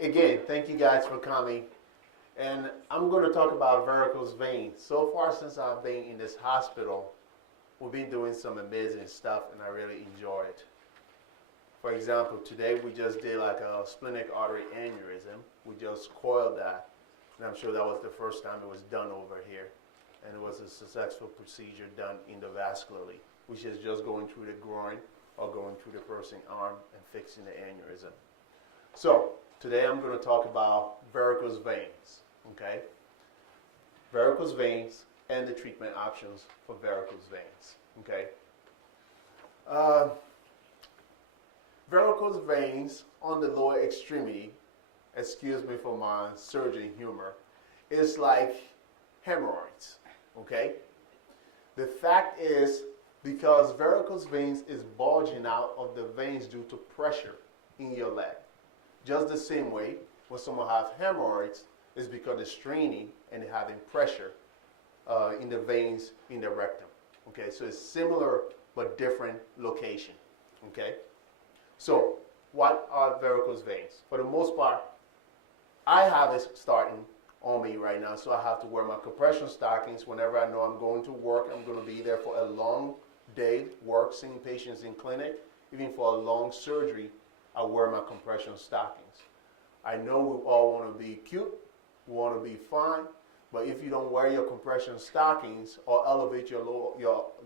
Again, thank you guys for coming. And I'm going to talk about varicose veins. So far since I've been in this hospital, we've been doing some amazing stuff and I really enjoy it. For example, today we just did like a splenic artery aneurysm. We just coiled that. And I'm sure that was the first time it was done over here. And it was a successful procedure done endovascularly, which is just going through the groin or going through the person's arm and fixing the aneurysm. So, today I'm going to talk about varicose veins, okay? Varicose veins and the treatment options for varicose veins, okay? Varicose veins on the lower extremity, excuse me for my surgeon humor, is like hemorrhoids, okay? The fact is, because varicose veins is bulging out of the veins due to pressure in your leg. Just the same way when someone has hemorrhoids is because they're straining and they're having pressure in the veins in the rectum. Okay, so it's similar but different location. Okay, so what are varicose veins? For the most part, I have it starting on me right now, so I have to wear my compression stockings whenever I know I'm going to work. I'm going to be there for a long day, work, seeing patients in clinic, even for a long surgery. I wear my compression stockings. I know we all want to be cute, we want to be fine, but if you don't wear your compression stockings or elevate your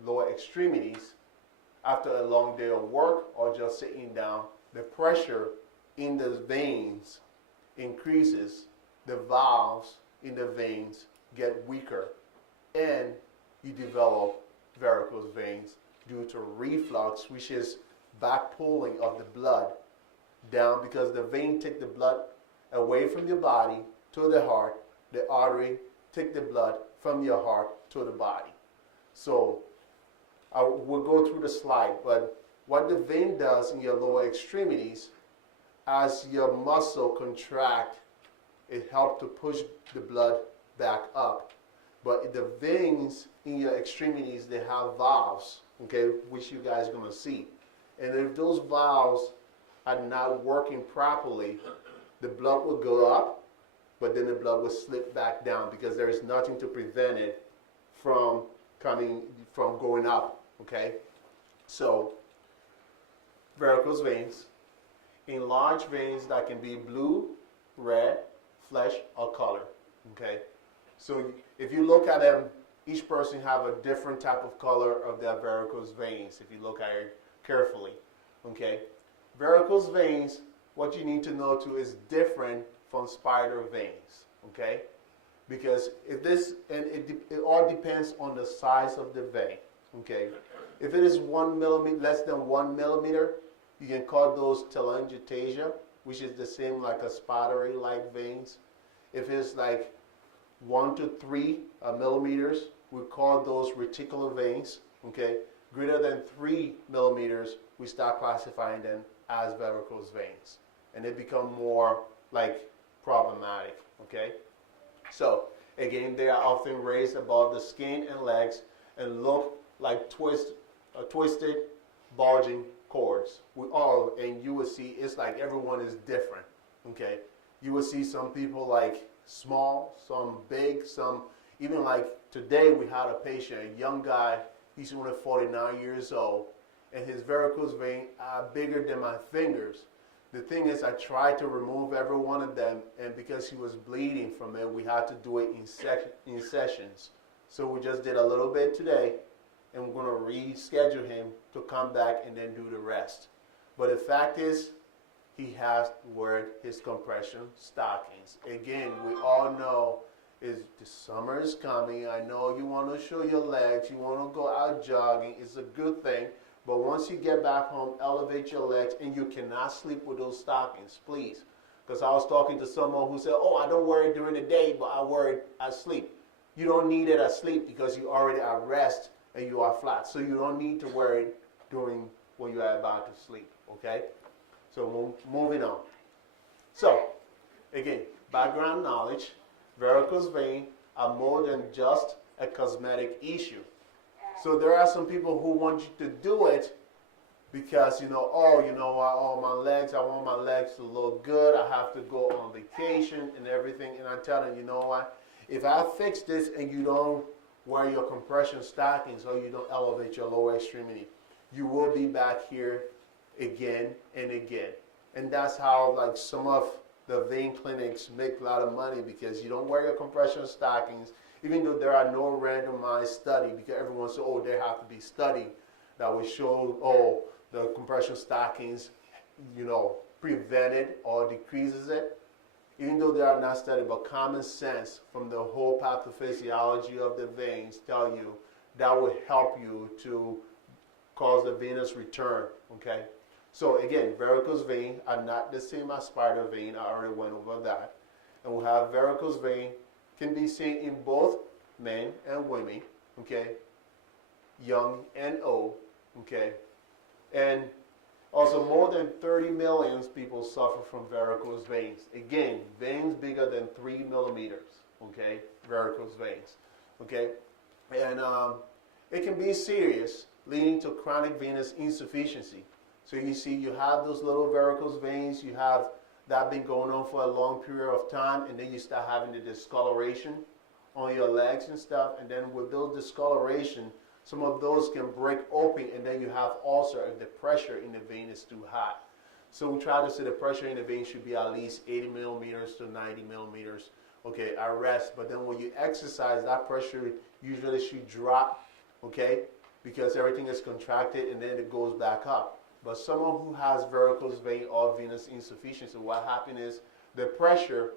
lower extremities after a long day of work or just sitting down, the pressure in the veins increases, the valves in the veins get weaker, and you develop varicose veins due to reflux, which is back pulling of the blood down, because the vein take the blood away from your body to the heart, the artery take the blood from your heart to the body. So we'll go through the slide, but what the vein does in your lower extremities, as your muscle contract, it helps to push the blood back up. But the veins in your extremities, they have valves, okay, which you guys are going to see. And if those valves are not working properly, the blood will go up, but then the blood will slip back down because there is nothing to prevent it from going up, okay? So, varicose veins, enlarged veins that can be blue, red, flesh, or color, okay? So if you look at them, each person have a different type of color of their varicose veins if you look at it carefully, okay? Varicose veins, what you need to know too, is different from spider veins, okay? Because if this, and it all depends on the size of the vein, okay? If it is 1 millimeter, less than 1 millimeter, you can call those telangiectasia, which is the same like a spidery-like veins. If it's like 1 to 3 millimeters, we call those reticular veins, okay? Greater than 3 millimeters, we start classifying them as varicose veins. And they become more like problematic, okay? So, again, they are often raised above the skin and legs and look like twisted, bulging cords. And you will see, it's like everyone is different, okay? You will see some people like small, some big, some, even like today we had a patient, a young guy, he's only 49 years old, and his varicose vein are bigger than my fingers. The thing is, I tried to remove every one of them, and because he was bleeding from it, we had to do it in sessions. So we just did a little bit today, and we're going to reschedule him to come back and then do the rest. But the fact is, he has to wear his compression stockings. Again, we all know the summer is coming. I know you want to show your legs, you want to go out jogging. It's a good thing. But once you get back home, elevate your legs, and you cannot sleep with those stockings, please. Because I was talking to someone who said, oh, I don't wear it during the day, but I wear it at sleep. You don't need it at sleep because you already at rest and you are flat. So you don't need to wear it during when you are about to sleep, okay? So moving on. So, again, background knowledge, varicose vein are more than just a cosmetic issue. So there are some people who want you to do it because, oh, oh, my legs, I want my legs to look good. I have to go on vacation and everything. And I tell them, you know what? If I fix this and you don't wear your compression stockings or you don't elevate your lower extremity, you will be back here again and again. And that's how, like, some of the vein clinics make a lot of money, because you don't wear your compression stockings, even though there are no randomized study, because everyone says, oh, there have to be study that will show, oh, the compression stockings, prevented or decreases it. Even though they are not studied, but common sense from the whole pathophysiology of the veins tell you that will help you to cause the venous return, okay? So again, varicose vein are not the same as spider vein. I already went over that. And we have varicose vein, can be seen in both men and women, okay? Young and old, okay? And also more than 30 million people suffer from varicose veins. Again, veins bigger than 3 millimeters, okay? Varicose veins, okay? And it can be serious, leading to chronic venous insufficiency. So you see, you have those little varicose veins, you have that been going on for a long period of time, and then you start having the discoloration on your legs and stuff, and then with those discoloration, some of those can break open, and then you have ulcer if the pressure in the vein is too high. So we try to say the pressure in the vein should be at least 80 millimeters to 90 millimeters, okay, at rest. But then when you exercise, that pressure usually should drop, okay, because everything is contracted, and then it goes back up. But someone who has varicose vein or venous insufficiency, what happens is the pressure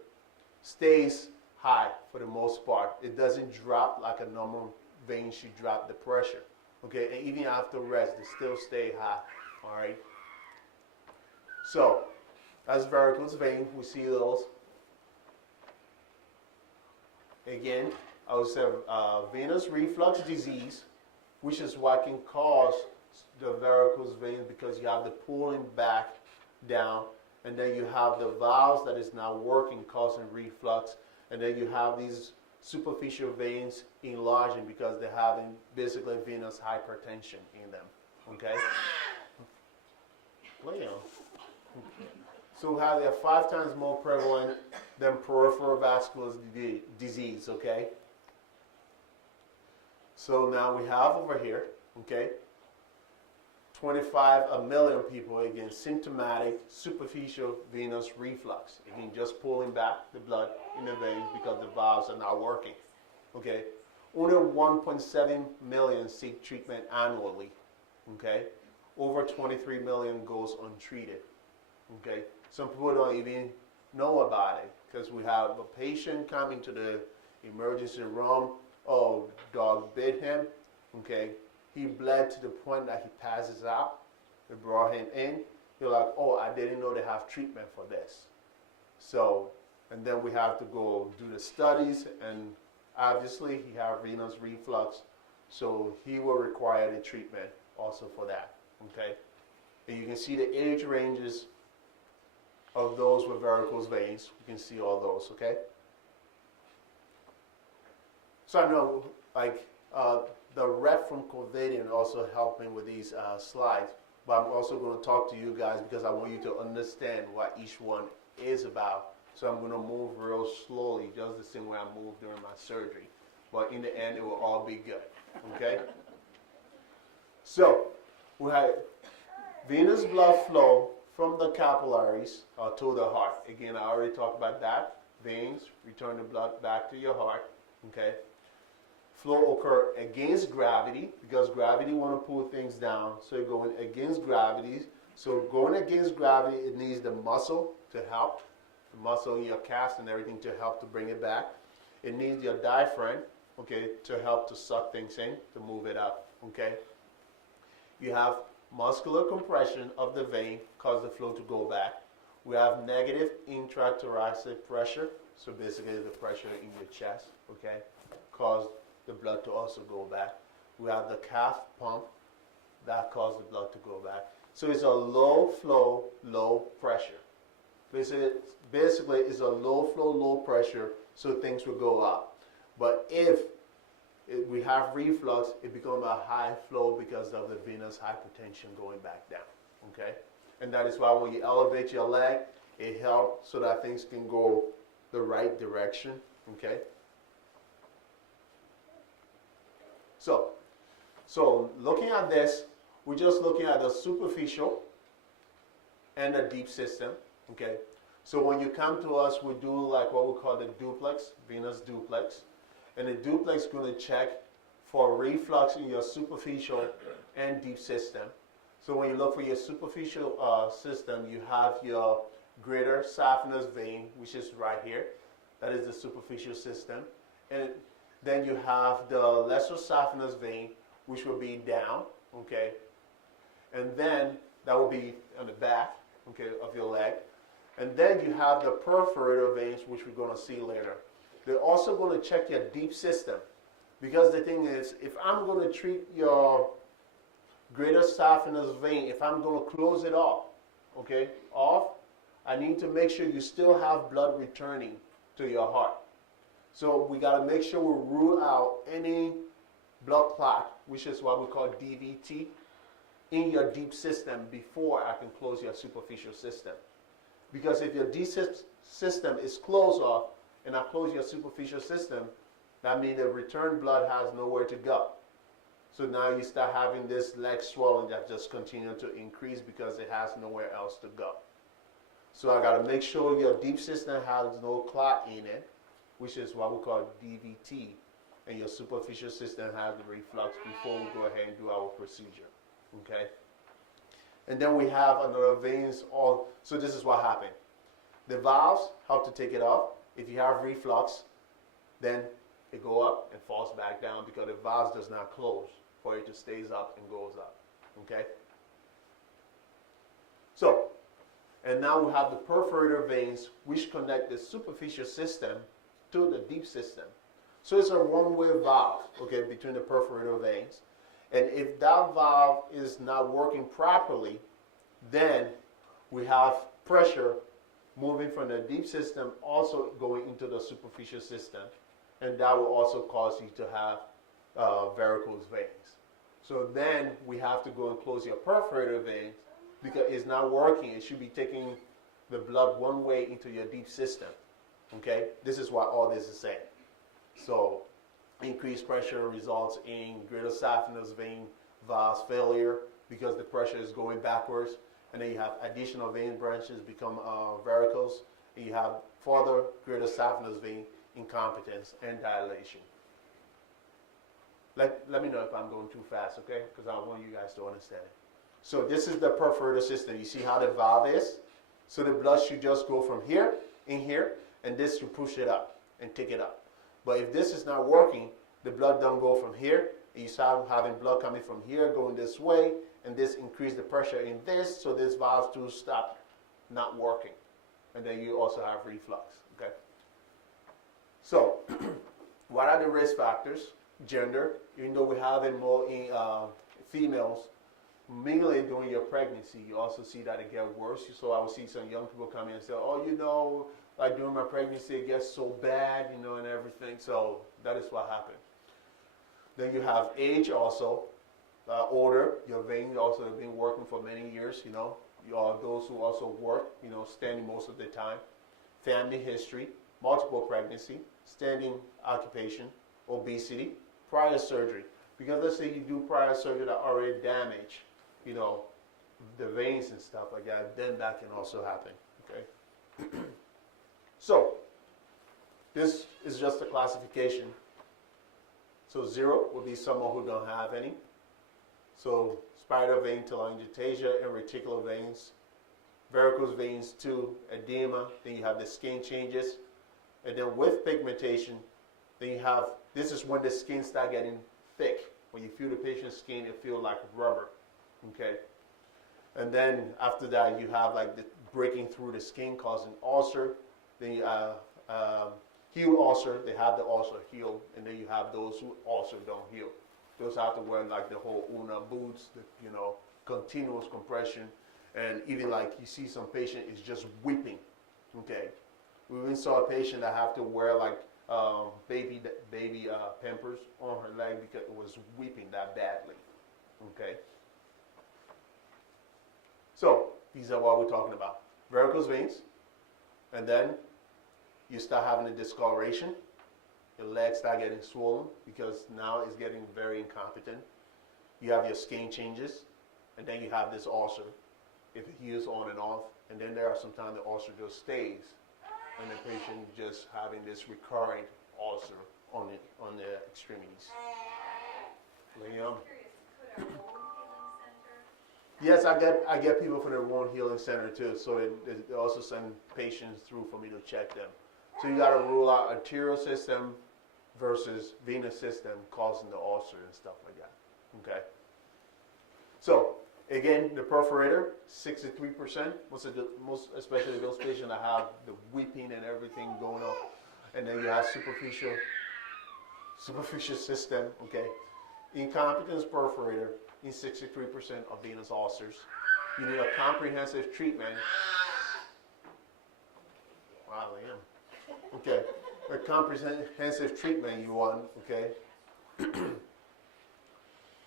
stays high for the most part. It doesn't drop like a normal vein should drop the pressure. Okay, and even after rest, they still stay high. All right. So that's varicose vein. We see those. Again, I would say venous reflux disease, which is what can cause the varicose veins, because you have the pulling back down, and then you have the valves that is not working, causing reflux, and then you have these superficial veins enlarging because they're having basically venous hypertension in them. Okay? Well, so they're 5 times more prevalent than peripheral vascular disease. Okay? So now we have over here, okay, 25 million people, again, symptomatic superficial venous reflux. Again, just pulling back the blood in the veins because the valves are not working. Okay? Only 1.7 million seek treatment annually. Okay? Over 23 million goes untreated. Okay? Some people don't even know about it, because we have a patient coming to the emergency room. Oh, dog bit him. Okay? He bled to the point that he passes out. They brought him in. You're like, oh, I didn't know they have treatment for this. So, and then we have to go do the studies, and obviously he has venous reflux, so he will require the treatment also for that. Okay? And you can see the age ranges of those with varicose veins. You can see all those, okay? So I know, like, the rep from Covidien also helped me with these slides, but I'm also going to talk to you guys because I want you to understand what each one is about. So I'm going to move real slowly, just the same way I moved during my surgery. But in the end, it will all be good, okay? So we have venous blood flow from the capillaries to the heart. Again, I already talked about that. Veins return the blood back to your heart, okay? Flow occur against gravity, because gravity want to pull things down. So you're going against gravity. So going against gravity, it needs the muscle to help, the muscle in your calves and everything to help to bring it back. It needs your diaphragm, okay, to help to suck things in, to move it up, okay. You have muscular compression of the vein, cause the flow to go back. We have negative intrathoracic pressure, so basically the pressure in your chest, okay, cause the blood to also go back. We have the calf pump that causes the blood to go back. So it's a low flow, low pressure. Basically it's a low flow, low pressure, so things will go up. But if we have reflux, it becomes a high flow because of the venous hypertension going back down, okay? And that is why when you elevate your leg, it helps so that things can go the right direction, okay? So looking at this, we're just looking at the superficial and the deep system, okay? So when you come to us, we do like what we call the duplex, venous duplex. And the duplex is going to check for reflux in your superficial and deep system. So when you look for your superficial system, you have your greater saphenous vein, which is right here. That is the superficial system. And then you have the lesser saphenous vein, which will be down, okay? And then that will be on the back, okay, of your leg. And then you have the perforator veins, which we're going to see later. They're also going to check your deep system. Because the thing is, if I'm going to treat your greater saphenous vein, if I'm going to close it off, okay, I need to make sure you still have blood returning to your heart. So we got to make sure we rule out any blood clot, which is what we call DVT, in your deep system before I can close your superficial system. Because if your deep system is closed off, and I close your superficial system, that means the return blood has nowhere to go. So now you start having this leg swelling that just continues to increase because it has nowhere else to go. So I got to make sure your deep system has no clot in it, which is what we call DVT, and your superficial system has the reflux before we go ahead and do our procedure. Okay? And then we have another veins. So this is what happened. The valves help to take it off. If you have reflux, then it go up and falls back down because the valve does not close for it to stays up and goes up. Okay? So, and now we have the perforator veins which connect the superficial system to the deep system. So it's a one-way valve, okay, between the perforator veins. And if that valve is not working properly, then we have pressure moving from the deep system also going into the superficial system, and that will also cause you to have varicose veins. So then we have to go and close your perforator veins because it's not working. It should be taking the blood one way into your deep system. Okay, this is what all this is saying. So increased pressure results in greater saphenous vein valves failure because the pressure is going backwards. And then you have additional vein branches become varicose, and you have further greater saphenous vein incompetence and dilation. Let me know if I'm going too fast, okay? Because I want you guys to understand it. So this is the perforator system. You see how the valve is? So the blood should just go from here, in here, and this should push it up and take it up. But if this is not working, the blood don't go from here, and you start having blood coming from here, going this way, and this increase the pressure in this, so this valve to stop not working. And then you also have reflux, okay? So, what are the risk factors? Gender, even though we have it more in females, mainly during your pregnancy, you also see that it gets worse. So I will see some young people come in and say, oh, you know, like during my pregnancy, it gets so bad, you know, and everything. So that is what happened. Then you have age also. Older, your veins also have been working for many years, you know. You are those who also work, you know, standing most of the time. Family history, multiple pregnancy, standing occupation, obesity, prior surgery. Because let's say you do prior surgery that already damaged, you know, the veins and stuff like that, then that can also happen, okay? So, this is just a classification. So 0 would be someone who don't have any. So spider vein, telangiectasia, and reticular veins. Varicose veins 2, edema. Then you have the skin changes. And then with pigmentation, then you have, this is when the skin starts getting thick. When you feel the patient's skin, it feels like rubber, okay? And then after that, you have like the breaking through the skin causing ulcer. Then you heel ulcer, they have the ulcer healed. And then you have those who ulcer don't heal. Those have to wear like the whole Una boots, you know, continuous compression. And even like you see some patient is just weeping, okay? We even saw a patient that have to wear like baby Pampers on her leg because it was weeping that badly. Okay. So these are what we're talking about: varicose veins, and then you start having a discoloration. Your legs start getting swollen because now it's getting very incompetent. You have your skin changes, and then you have this ulcer. If it heals on and off, and then there are sometimes the ulcer just stays, and the patient just having this recurring ulcer on the extremities. Liam? Yes, I get people from the Wound Healing Center too, so they also send patients through for me to check them. So you got to rule out arterial system versus venous system causing the ulcer and stuff like that. Okay. So again, the perforator, 63%. Most especially those patients that have the weeping and everything going on, and then you have superficial system. Okay. Incompetence perforator in 63% of venous ulcers. You need a comprehensive treatment. Wow, I am. Okay. A comprehensive treatment you want, okay?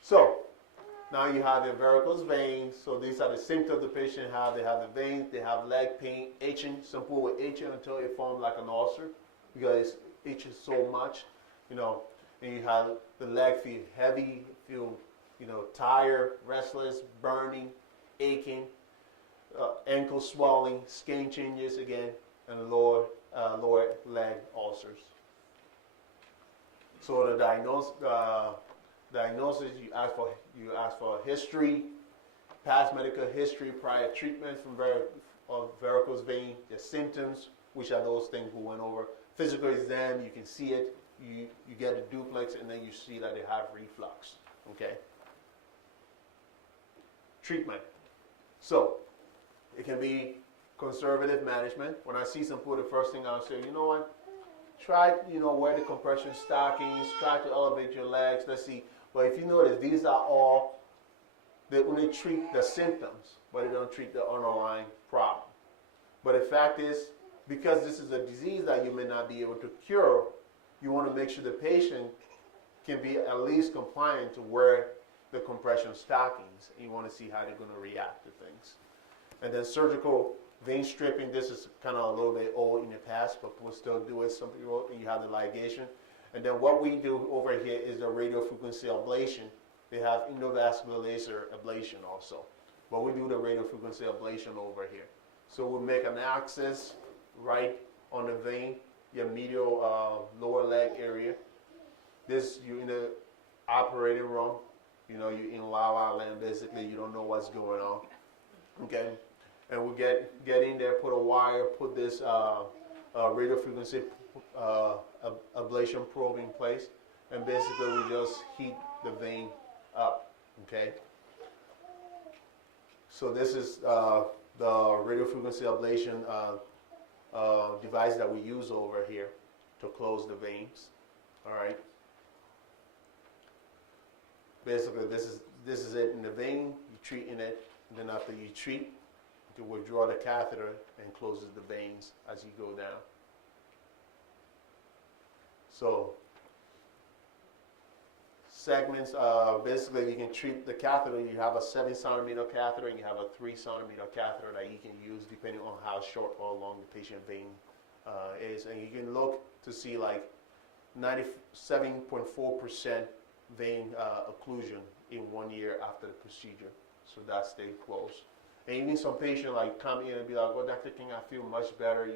So, now you have your varicose veins. So these are the symptoms the patient have. They have the veins, they have leg pain, itching. Some people will itch until it forms like an ulcer because it itches so much, you know. And you have the leg feel heavy, feel, you know, tired, restless, burning, aching, ankle swelling, skin changes again, and lower leg ulcers. So the diagnosis you ask for history, past medical history, prior treatment of varicose vein, the symptoms, which are those things we went over. Physical exam, you can see it. You get a duplex, and then you see that they have reflux. Okay. Treatment. So it can be conservative management. When I see some people, the first thing I'll say, you know what? Try, wear the compression stockings. Try to elevate your legs. Let's see. But if you notice, these are all, they only treat the symptoms, but they don't treat the underlying problem. But the fact is, because this is a disease that you may not be able to cure, you want to make sure the patient can be at least compliant to wear the compression stockings. And you want to see how they're going to react to things. And then surgical vein stripping, this is kind of a little bit old in the past, but we'll still do it. Some people, you have the ligation. And then what we do over here is the radiofrequency ablation. They have endovascular laser ablation also. But we do the radiofrequency ablation over here. So we'll make an access right on the vein, your medial lower leg area. This, you're in the operating room. You're in la la land, basically. You don't know what's going on. Okay? And we get in there, put a wire, put this radiofrequency ablation probe in place, and basically we just heat the vein up. Okay? So this is the radiofrequency ablation device that we use over here to close the veins. All right. Basically, this is it in the vein. You treat in it, and then after you treat, you can withdraw the catheter and closes the veins as you go down. So segments, basically you can treat the catheter. You have a 7-centimeter catheter and you have a 3-centimeter catheter that you can use depending on how short or long the patient vein is. And you can look to see like 97.4% vein occlusion in 1 year after the procedure. So that stays closed. And even some patient like come in and be like, well, Dr. King, I feel much better.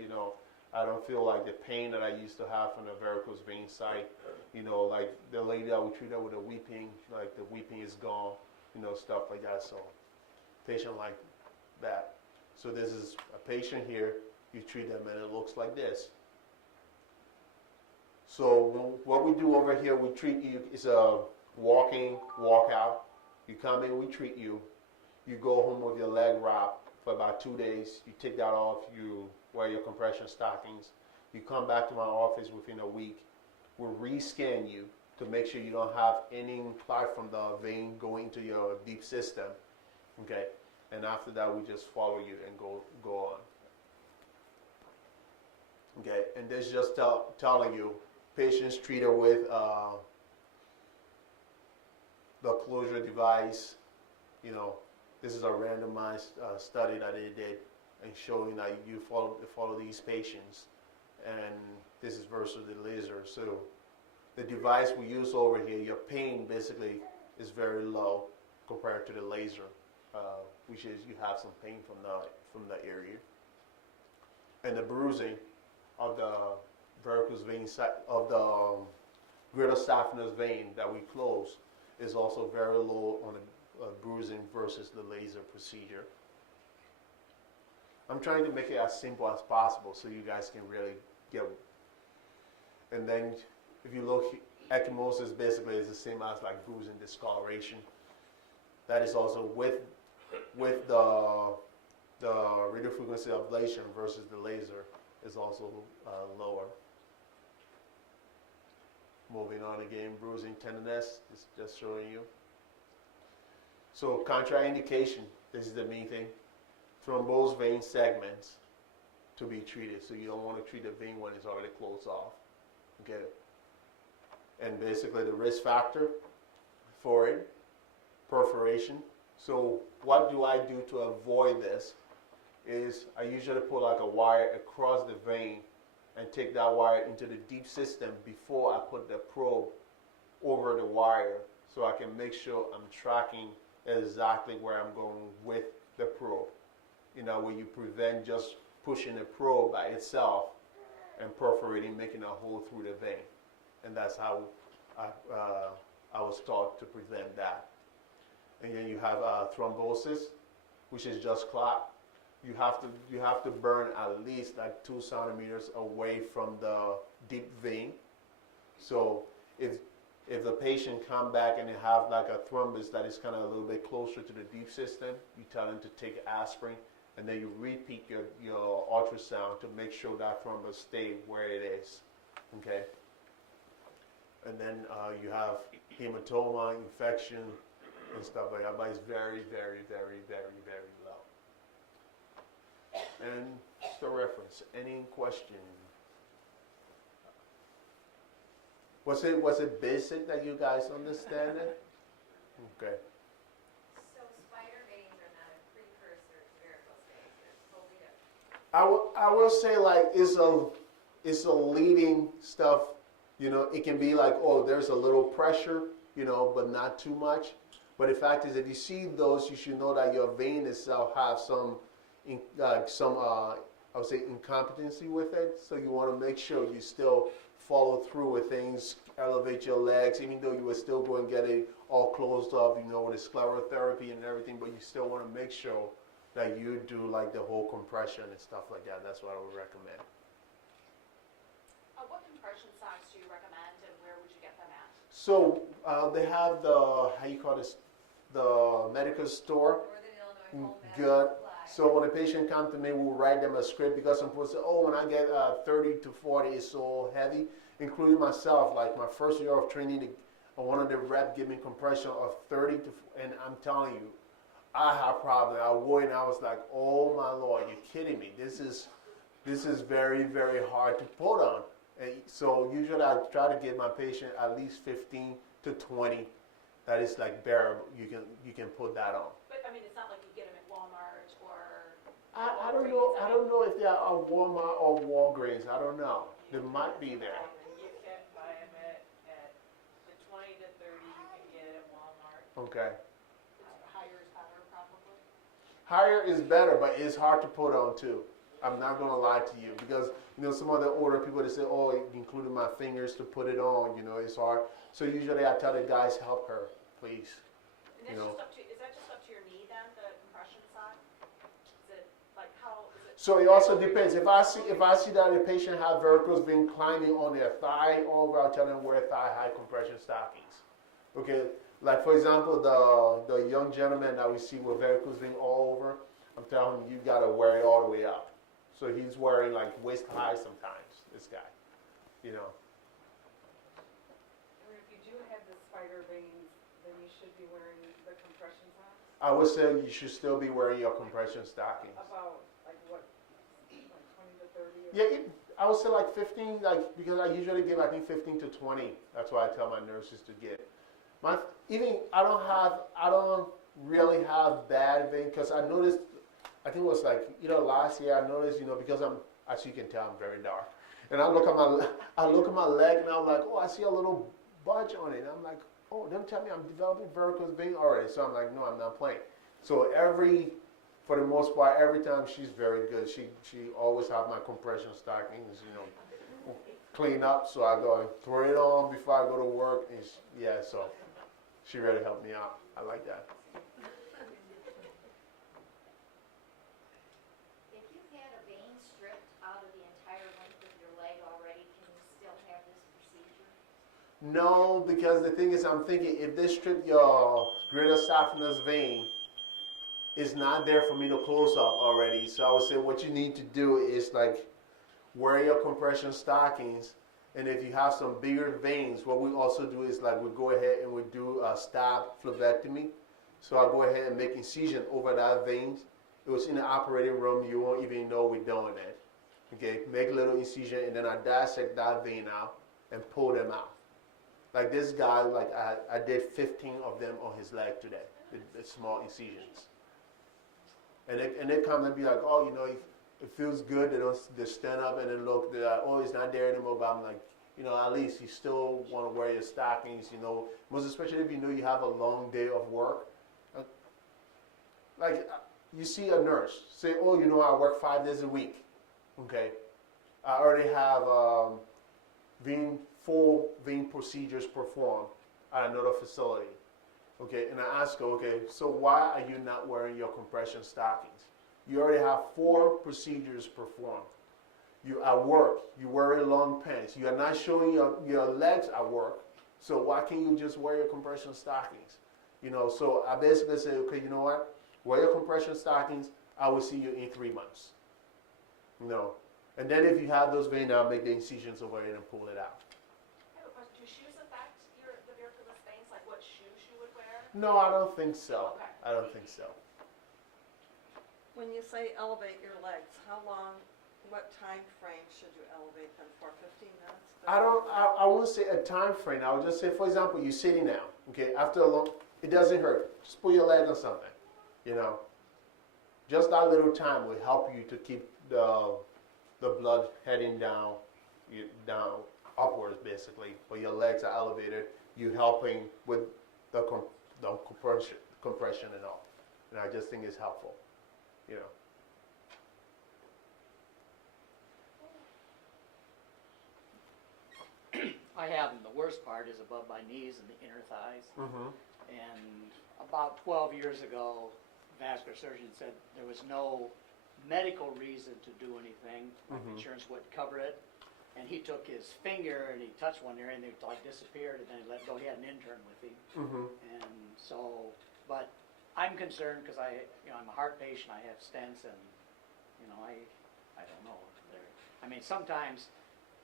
I don't feel like the pain that I used to have from the varicose vein site. Like the lady that we treated with the weeping, like the weeping is gone, stuff like that. So patient like that. So this is a patient here. You treat them and it looks like this. So what we do over here, we treat you, it's a walk-in, walk-out. You come in, we treat you. You go home with your leg wrapped for about 2 days. You take that off. You wear your compression stockings. You come back to my office within a week. We'll rescan you to make sure you don't have any clot from the vein going into your deep system. Okay? And after that, we just follow you and go on. Okay? And this just telling you patients treated with the closure device. You know, this is a randomized study that they did and showing that you follow these patients, and this is versus the laser. So the device we use over here, your pain basically is very low compared to the laser, which is you have some pain from the area, and the bruising of the varicose vein of the greater saphenous vein that we close is also very low on the bruising versus the laser procedure. I'm trying to make it as simple as possible so you guys can really get it. And then if you look, ecchymosis basically is the same as like bruising discoloration. That is also with the radiofrequency ablation versus the laser is also lower. Moving on again, bruising tenderness is just showing you. So contraindication, this is the main thing. Thrombosed vein segments to be treated. So you don't want to treat the vein when it's already closed off. Okay. And basically the risk factor for it, perforation. So what do I do to avoid this is I usually put like a wire across the vein and take that wire into the deep system before I put the probe over the wire, so I can make sure I'm tracking exactly where I'm going with the probe. You know, where you prevent just pushing the probe by itself and perforating, making a hole through the vein. And that's how I was taught to prevent that. And then you have thrombosis, which is just clot. You have to burn at least like 2 centimeters away from the deep vein. So if the patient come back and they have like a thrombus that is kind of a little bit closer to the deep system, you tell them to take aspirin, and then you repeat your ultrasound to make sure that thrombus stay where it is. Okay. And then you have hematoma, infection, and stuff like that, but it's very, very, very, very, very low. And just a reference. Any question? Was it basic that you guys understand it? Okay. So spider veins are not a precursor to varicose veins. They're totally different. I will say like it's a leading stuff. You know, it can be like, oh, there's a little pressure, you know, but not too much. But the fact is, if you see those, you should know that your vein itself has some I would say incompetency with it. So you want to make sure you still follow through with things, elevate your legs, even though you were still going to get it all closed up, you know, with the sclerotherapy and everything, but you still want to make sure that you do like the whole compression and stuff like that. That's what I would recommend. What compression socks do you recommend, and where would you get them at? So they have the, how you call this, the medical store. Northern Illinois Home Good. Medical Supply. So when a patient comes to me, we'll write them a script, because some people say, oh, when I get 30 to 40, it's so heavy, including myself. Like my first year of training, one of the rep gave me compression of 30 to, and I'm telling you, I had problems. I wore it and I was like, oh my Lord, you're kidding me. This is very, very hard to put on. And so usually I try to give my patient at least 15 to 20 that is like bearable. You can put that on. But I mean, it's not like you get them at Walmart or. I don't know. I don't know if they are Walmart or Walgreens. I don't know. They might be there. You can buy them at the 20 to 30. You can get it at Walmart. Okay. Higher is better, probably. Higher is better, but it's hard to put on too. I'm not gonna lie to you, because you know some of the older people, they say, oh, including my fingers to put it on. You know, it's hard. So usually I tell the guys, help her, please. And You know. is that just up to your knee then, the compression side? Is it like how is it? So it also depends. If I see that the patient has varicose vein climbing on their thigh, over, I'll tell them wear thigh-high compression stockings. Okay, like for example, the young gentleman that we see with varicose vein all over, I'm telling him you gotta wear it all the way up. So he's wearing like waist high sometimes. This guy, you know. Or if you do have the spider veins, then you should be wearing the compression socks. I would say you should still be wearing your compression stockings. About like what, like 20 to 30? Or Yeah, I would say like 15, like because I usually give I think 15 to 20. That's why I tell my nurses to get. I don't really have bad vein because I noticed. I think it was like last year I noticed because as you can tell I'm very dark, and I look at my leg and I'm like, oh, I see a little budge on it. And I'm like, oh, them tell me I'm developing varicose vein already. So I'm like, no, I'm not playing. So for the most part, every time she's very good. She always have my compression stockings, clean up. So I go and throw it on before I go to work. And so she really helped me out. I like that. If you've had a vein stripped out of the entire length of your leg already, can you still have this procedure? No, because the thing is, I'm thinking if they strip your greater saphenous vein, it's not there for me to close up already. So I would say what you need to do is like wear your compression stockings, and if you have some bigger veins, what we also do is like we go ahead and we do a stab phlebectomy. So I go ahead and make incision over that veins. It was in the operating room. You won't even know we're doing it. Okay, make a little incision, and then I dissect that vein out and pull them out. Like this guy, like I did 15 of them on his leg today, the small incisions. And they come and be like, oh, it feels good. They stand up and then look. They're like, oh, it's not there anymore. But I'm like, at least you still want to wear your stockings. Most especially if you have a long day of work. Like you see a nurse say, oh, I work 5 days a week. Okay, I already have full vein procedures performed at another facility. Okay, and I ask her, okay, so why are you not wearing your compression stockings? You already have 4 procedures performed. You at work, you wearing long pants. You are not showing your legs at work, so why can't you just wear your compression stockings? So I basically say, okay, you know what? Wear your compression stockings. I will see you in 3 months. And then if you have those veins, I'll make the incisions over it and pull it out. Do shoes affect the varicose veins? Like what shoes you would wear? No, I don't think so. Okay. I don't think so. When you say elevate your legs, how long, what time frame should you elevate them for? 15 minutes? I won't say a time frame. I would just say, for example, you're sitting down. Okay, after a long, it doesn't hurt. Just put your leg on something. Just that little time will help you to keep the blood heading down upwards, basically. But your legs are elevated. You're helping with the compression and all. And I just think it's helpful. I have them. The worst part is above my knees and the inner thighs. Mm-hmm. And about 12 years ago, Vascular Surgeon said there was no medical reason to do anything. Mhm. Insurance wouldn't cover it. And he took his finger and he touched one there and it like disappeared, and then he let go. He had an intern with him. Mm-hmm. And so, but I'm concerned because I'm a heart patient. I have stents, and I don't know. Sometimes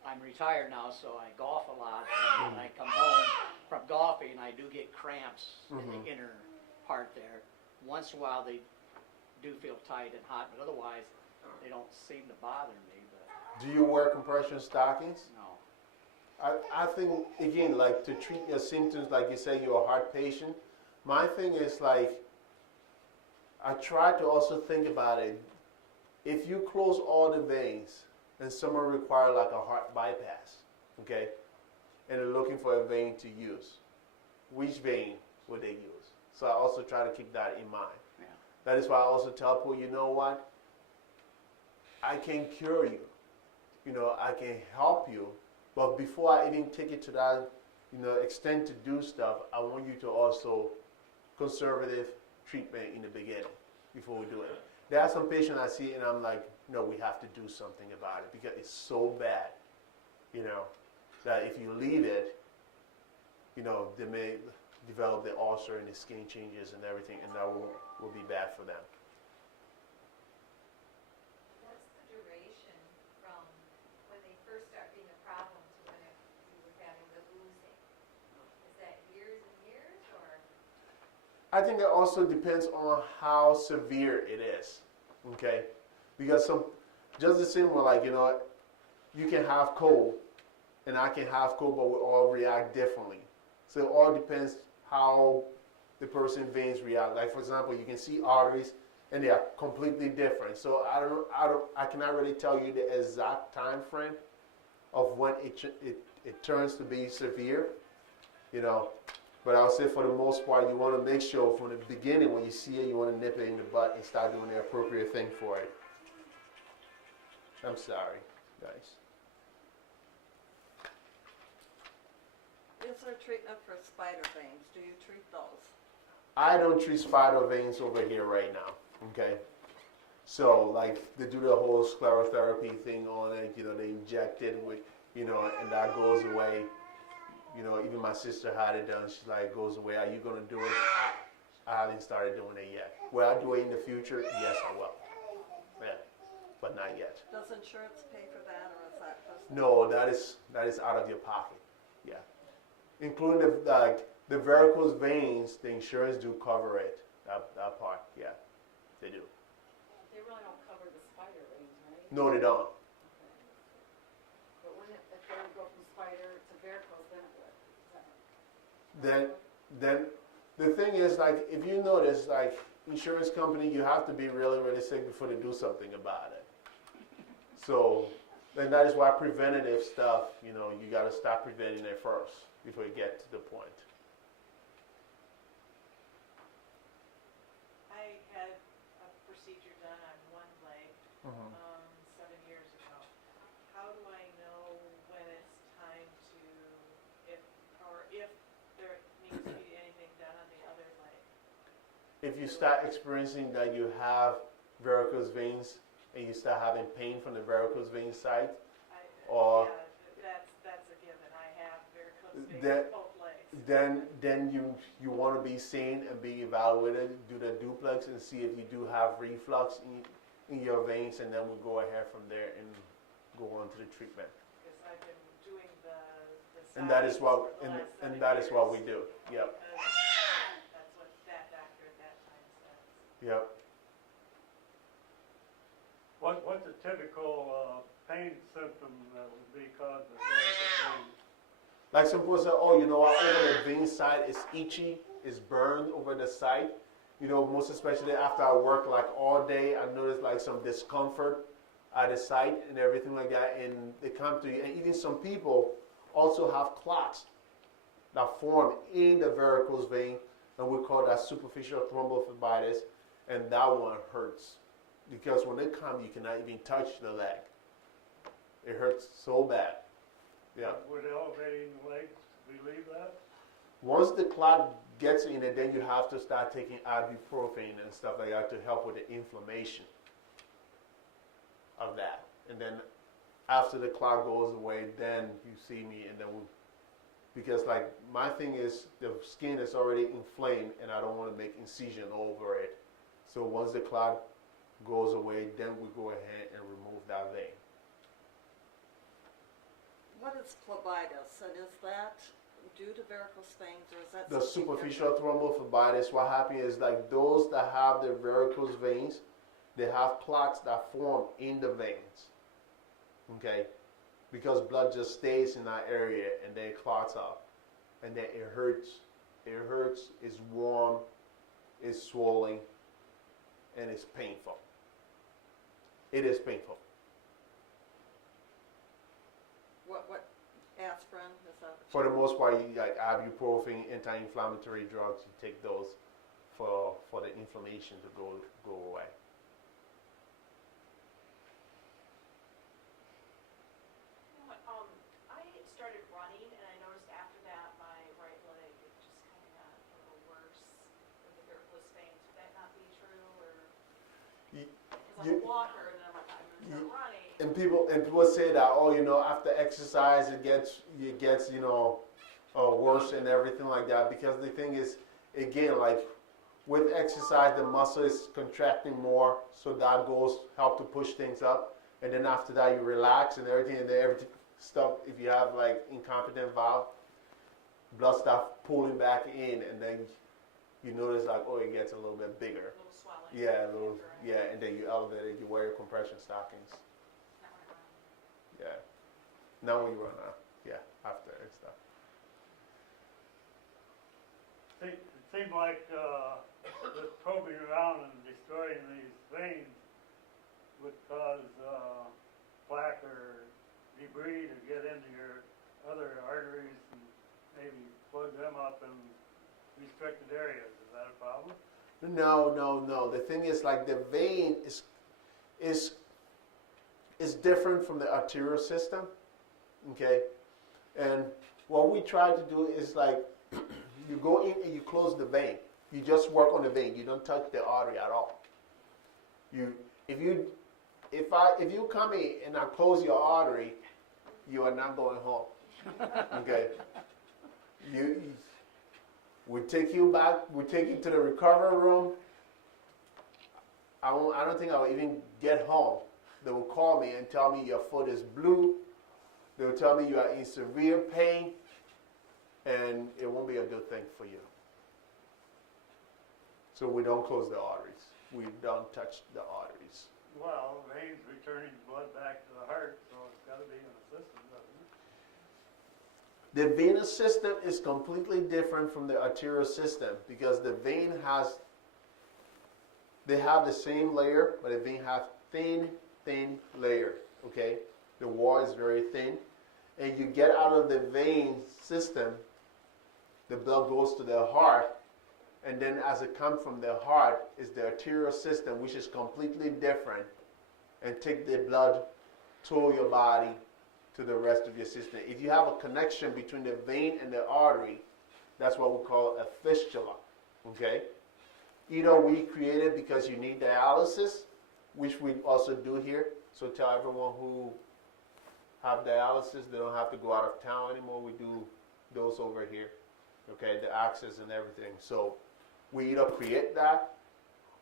I'm retired now, so I golf a lot, and I come home from golfing, and I do get cramps in the inner part there. Once in a while, they do feel tight and hot, but otherwise, they don't seem to bother me. But Do you wear compression stockings? no. I think, again, like to treat your symptoms, like you say, you're a heart patient. My thing is like, I try to also think about it. If you close all the veins and someone requires like a heart bypass, okay, and they're looking for a vein to use, which vein would they use? So I also try to keep that in mind. Yeah. That is why I also tell people, you know what? I can cure you. I can help you. But before I even take it to that, extent to do stuff, I want you to also conservative treatment in the beginning before we do it. There are some patients I see and I'm like, no, we have to do something about it because it's so bad, that if you leave it, they may develop the ulcer and the skin changes and everything, and that will be bad for them. What's the duration from when they first start being a problem to when you were having the oozing? Is that years and years, or? I think it also depends on how severe it is, okay? Because just the same way, like, you can have cold, and I can have cold, but we all react differently. So it all depends how the person's veins react. Like for example, you can see arteries, and they are completely different. So I cannot really tell you the exact time frame of when it turns to be severe, you know. But I would say for the most part, you want to make sure from the beginning when you see it, you want to nip it in the butt and start doing the appropriate thing for it. I'm sorry, guys. Is there treatment for spider veins? Do you treat those? I don't treat spider veins over here right now, okay? So, like, they do the whole sclerotherapy thing on it, you know, they inject it with, you know, and that goes away. You know, even my sister had it done. She's like, goes away. Are you going to do it? I haven't started doing it yet. Will I do it in the future? Yes, I will. Yeah, but not yet. Does insurance pay for that, or is that just? No, that is out of your pocket. Yeah, including the varicose veins. The insurance do cover it. That part. Yeah, they do. They really don't cover the spider veins, right? No, they don't. But when if they go from spider to varicose, then what? Then the thing is, like, if you notice, like, insurance company, you have to be really, really sick before they do something about it. So, and that is why preventative stuff, you know, you got to start preventing it first before you get to the point. I had a procedure done on one leg, 7 years ago. How do I know when it's time to, if there needs to be anything done on the other leg? If you start experiencing that you have varicose veins and you start having pain from the varicose vein site, Or- Yeah, that's a given. I have varicose veins in both legs. then you want to be seen and be evaluated, do the duplex and see if you do have reflux in your veins, and then we'll go ahead from there and go on to the treatment. Because I've been doing the And that is sides what for the last 7 that is what we years. do. Yep. Because that's what that doctor at that time said. Yep. What's a typical pain symptom that would be caused by varicose veins? Like some people say, oh, you know what, over the vein side, it's itchy, it's burned over the site. You know, most especially after I work like all day, I notice like some discomfort at the site and everything like that, and they come to you. And even some people also have clots that form in the varicose vein, and we call that superficial thrombophlebitis, and that one hurts. Because when they come, you cannot even touch the leg. It hurts so bad. Yeah. Would elevating the legs relieve that? Once the clot gets in it, then you have to start taking ibuprofen and stuff like that to help with the inflammation of that. And then after the clot goes away, then you see me, and then because like my thing is the skin is already inflamed, and I don't want to make incision over it. So once the clot goes away, then we go ahead and remove that vein. What is phlebitis, and is that due to varicose veins, or is that The something superficial thrombophlebitis, what happens is like those that have the varicose veins, they have clots that form in the veins. Okay? Because blood just stays in that area and then it clots up. And then it hurts. It hurts, it's warm, it's swollen, and it's painful. It is painful. What aspirin is that? For the most part, you like ibuprofen, anti-inflammatory drugs, you take those for the inflammation to go away. You know what, I started running, and I noticed after that my right leg, it just kind of got a little worse with the varicose veins. Would that not be true, or? You- Because I'm a walker, and then I'm like, I'm gonna start running. And people say that, oh, you know, after exercise it gets you know worse and everything like that, because the thing is, again, like with exercise the muscle is contracting more, so that goes help to push things up, and then after that you relax and everything, and then everything stuff, if you have like incompetent valve, blood starts pulling back in, and then you notice like, oh, it gets a little bit bigger. A little swelling. Yeah, a little, after I- yeah, and then you elevate it, you wear your compression stockings. Not when I run. Yeah. Now we run out. Yeah, after and stuff. It seemed like just probing around and destroying these veins would cause plaque or debris to get into your other arteries and maybe plug them up in restricted areas. Is that a problem? No. The thing is, like, the vein is different from the arterial system. Okay, and what we try to do is, like, you go in and you close the vein. You just work on the vein. You don't touch the artery at all. If you come in and I close your artery, you are not going home. Okay. We take you back. We take you to the recovery room. I don't think I will even get home. They will call me and tell me your foot is blue. They will tell me you are in severe pain, and it won't be a good thing for you. So we don't close the arteries. We don't touch the arteries. Well, veins returning blood back to the heart, so it's got to be in the system, doesn't it? The venous system is completely different from the arterial system because the vein they have the same layer, but the vein have thin layer, okay? The wall is very thin. And you get out of the vein system, the blood goes to the heart, and then as it comes from the heart is the arterial system, which is completely different, and take the blood to your body, to the rest of your system. If you have a connection between the vein and the artery, that's what we call a fistula, okay? Either we create it because you need dialysis, which we also do here, so tell everyone who have dialysis, they don't have to go out of town anymore. We do those over here, okay, the access and everything. So we either create that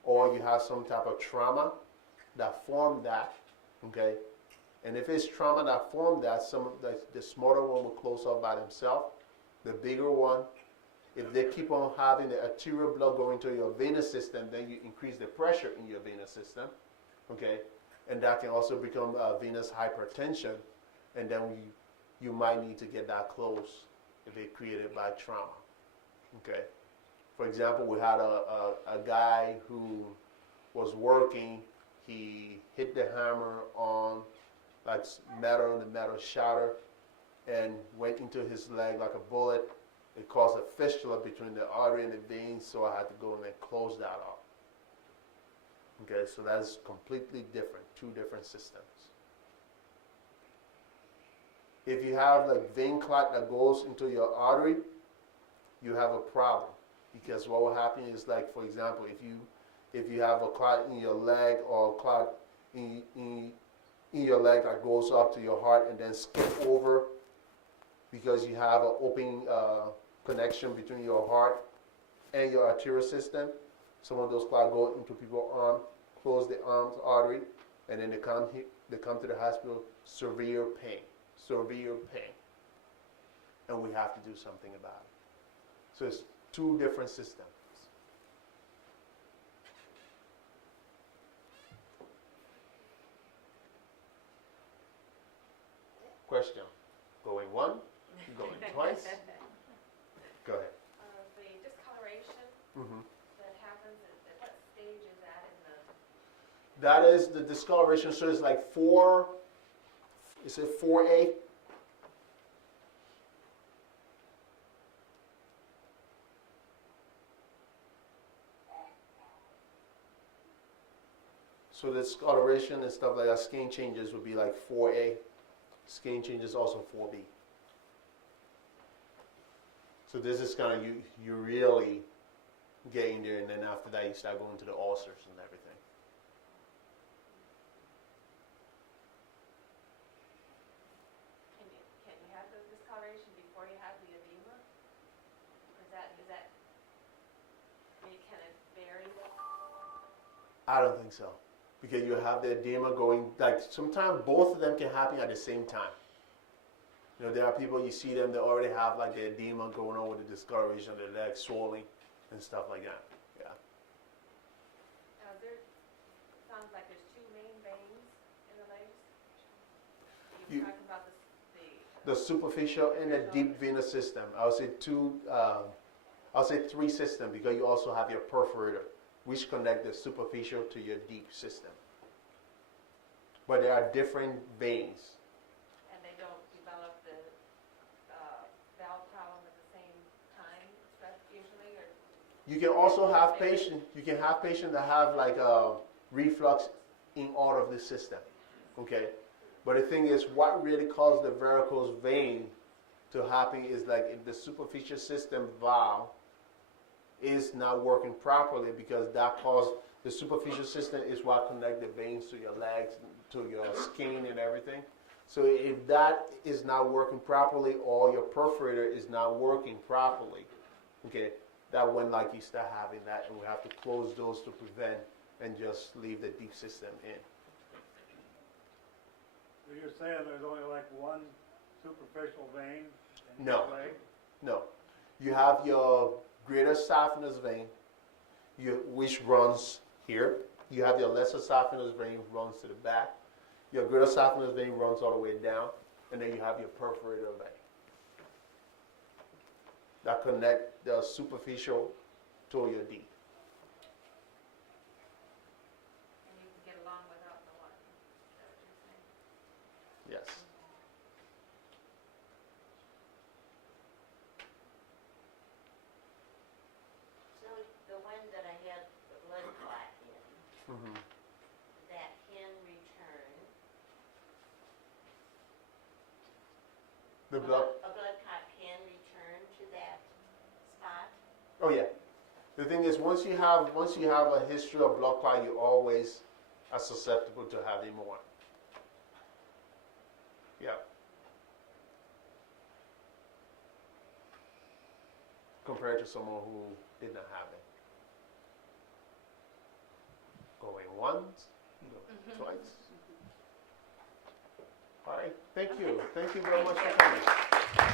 or you have some type of trauma that formed that, okay? And if it's trauma that formed that, some of the smaller one will close up by themselves. The bigger one, if they keep on having the arterial blood going to your venous system, then you increase the pressure in your venous system, okay? And that can also become venous hypertension. And then you might need to get that closed if it's created by trauma. Okay. For example, we had a guy who was working. He hit the hammer on like metal, and the metal shattered and went into his leg like a bullet. It caused a fistula between the artery and the vein, so I had to go in and close that up. Okay, so that's completely different, two different systems. If you have like vein clot that goes into your artery, you have a problem, because what will happen is, like, for example, if you have a clot in your leg or a clot in your leg that goes up to your heart and then skip over because you have an open connection between your heart and your arterial system, some of those clots go into people's arm, close the arm's artery, and then they come to the hospital, severe pain. And we have to do something about it. So it's two different systems. Question. Going one, going twice. Go ahead. The discoloration Mm-hmm. that happens, at what stage is that in the? That is the discoloration. So it's like 4. Is it 4A? So the discoloration and stuff like that, skin changes would be like 4A. Skin changes also 4B. So this is kind of you really getting there, and then after that you start going to the ulcers and everything. Can you have the discoloration before you have the edema? Or is that, I mean, can it vary? I don't think so. Because you have the edema going, like sometimes both of them can happen at the same time. You know, there are people, you see them, they already have like the edema going on with the discoloration of their legs, swelling and stuff like that. Yeah. There sounds like there's two main veins in the legs. You- You're talking about the the superficial and the deep venous system. I would say three systems because you also have your perforator, which connect the superficial to your deep system. But there are different veins. And they don't develop the valve problem at the same time, that's usually, or? You can also have patients. You can have patients that have like reflux in all of the system. Okay, but the thing is, what really causes the varicose vein to happen is like if the superficial system valve is not working properly, because that causes the superficial system is what connects the veins to your legs, to your skin and everything. So if that is not working properly, or your perforator is not working properly, okay, that when like you start having that, and we have to close those to prevent and just leave the deep system in. So you're saying there's only like one superficial vein in No. each leg? No, you have your greater saphenous vein, which runs here. You have your lesser saphenous vein runs to the back. Your greater saphenous vein runs all the way down, and then you have your perforator vein that connect the superficial to your deep. And you can get along without the one, is that what you're saying? Yes. So the one that I had the blood clot in, Mm-hmm. that can return. The blood. A blood clot can return to that spot. Oh yeah. The thing is, once you have a history of blood clot, you always are susceptible to having more. Yeah. Compared to someone who did not have it. Going once, going twice. All right. Thank you. Thank you very much for coming.